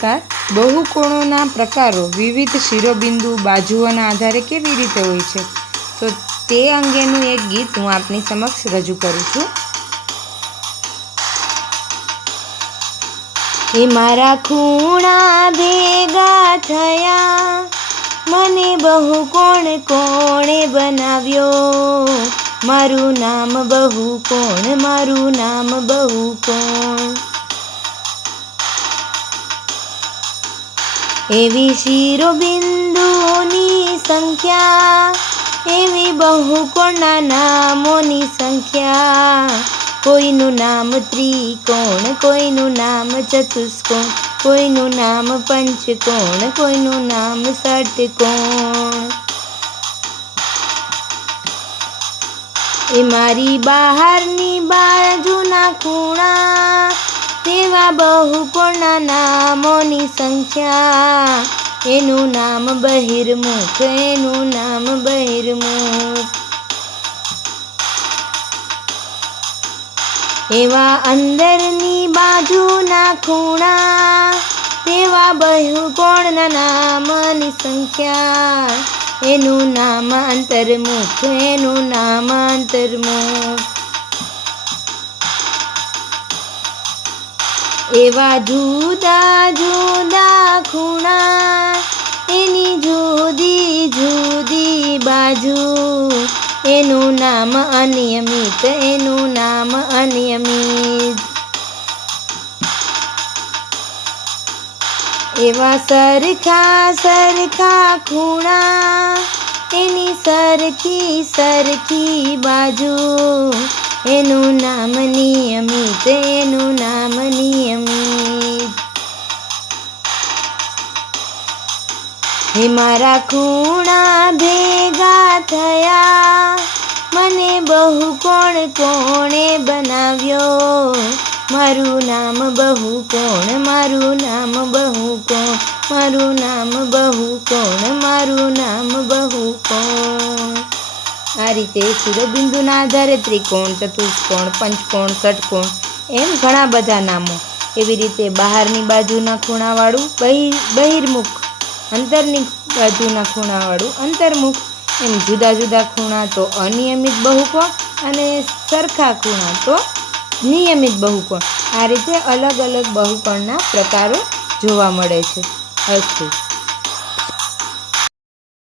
નમસ્કાર। બહુકોણોના પ્રકારો વિવિધ શિરોબિંદુ બાજુઓના આધારે કેવી રીતે હોય છે, તો તે અંગેનું એક ગીત હું આપની સમક્ષ રજૂ કરું છું। એ મારા ખૂણા ભેગા થયા, મને બહુકોણ કોણે બનાવ્યો। મારું નામ બહુકોણ, મારું નામ બહુકોણ। એવી શિરોબિંદુઓની સંખ્યા, એવી બહુકોણના નામોની સંખ્યા। કોઈનું નામ ત્રિકોણ, કોઈનું નામ ચતુષ્કોણ, કોઈનું નામ પંચકોણ, કોઈનું નામ ષટકોણ। એ મારી બહારની બાજુના ખૂણા, તેવા બહુકોણના નામોની સંખ્યા। એનું નામ બહિર્મુખ, એનું નામ બહિર્મુખ। એવા અંદરની બાજુના ખૂણા, તેવા બહુકોણના નામની સંખ્યા। એનું નામ અંતર્મુખ, એનું નામ અંતર્મુખ। એવા જુદા જુદા ખૂણા, એની જુદી જુદી બાજુ। એનું નામ અનિયમિત, એનું નામ અનિયમિત। એવા સરખા સરખા ખૂણા, એની સરખી સરખી બાજુ। એનું નામ નિયમિત, એનું નામ નિયમિત। હે મારા ખૂણા ભેગા થયા, મને બહુકોણ કોણે બનાવ્યો। મારું નામ બહુકોણ, મારું નામ બહુકોણ, મારું નામ બહુકોણ, મારું નામ બહુકોણ। આ રીતે શિરોબિંદુના આધારે ત્રિકોણ, ચતુષ્કોણ, પંચકોણ, ષટકોણ એમ ઘણા બધા નામો। એવી રીતે બહારની બાજુના ખૂણાવાળું બહિર્મુખ, અંદરની બાજુના ખૂણાવાળું અંતર્મુખ, એમ જુદા જુદા ખૂણા તો અનિયમિત બહુકોણ અને સરખા ખૂણા તો નિયમિત બહુકોણ। આ રીતે અલગ અલગ બહુકોણના પ્રકારો જોવા મળે છે। અસ્તુ।